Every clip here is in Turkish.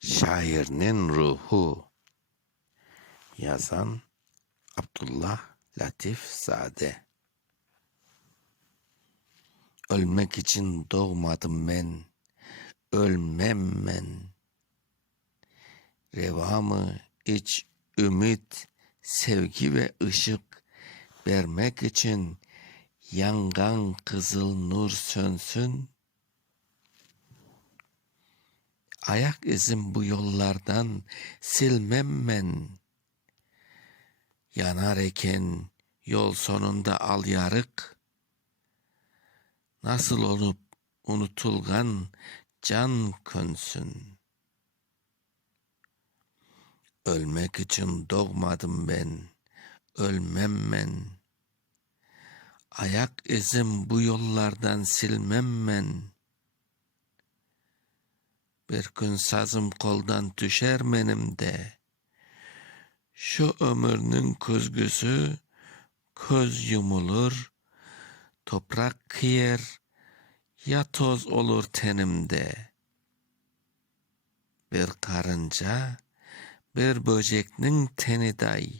Şairinin ruhu. Yazan Abdullah Latif Sade. Ölmek için doğmadım ben Ölmem ben. Revamı iç ümit Sevgi ve ışık Vermek için Yangan kızıl nur sönsün Ayak izim bu yollardan silmem ben. Yanar eken yol sonunda al yarık. Nasıl olup unutulgan can könsün. Ölmek için doğmadım ben, ölmem ben. Ayak izim bu yollardan silmem ben. Bir gün sazım koldan düşer benim de. Şu ömrünün kuzgusu köz yumulur, toprak kıyer, ya toz olur tenimde. Bir karınca, bir böceknin teni day.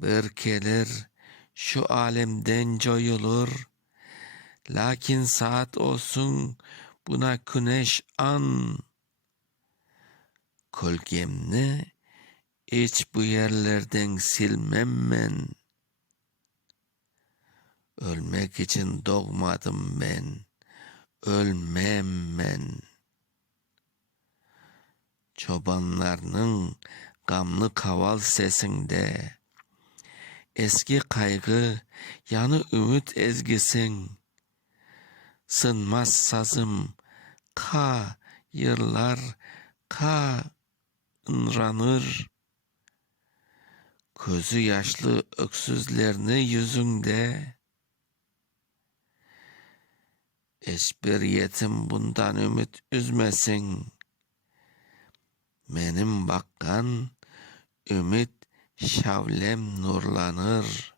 Bir gelir, şu alemden coyulur, lakin saat olsun buna güneş an. Kolgemni hiç bu yerlerden silmem ben. Ölmek için doğmadım ben. Ölmem ben. Çobanlarının gamlı kaval sesinde eski kaygı yanı ümit ezgisin sınmaz sazım. Ka yırlar ka ınranır. Gözü yaşlı öksüzlerini yüzünde hiçbir yetim bundan ümit üzmesin. Benim bakkan ümit şavlem nurlanır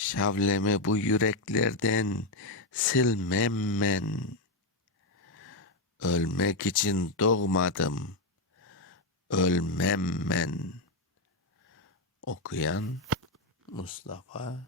Şavlemi bu yüreklerden silmem ben. Ölmek için doğmadım. Ölmem ben. Okuyan Mustafa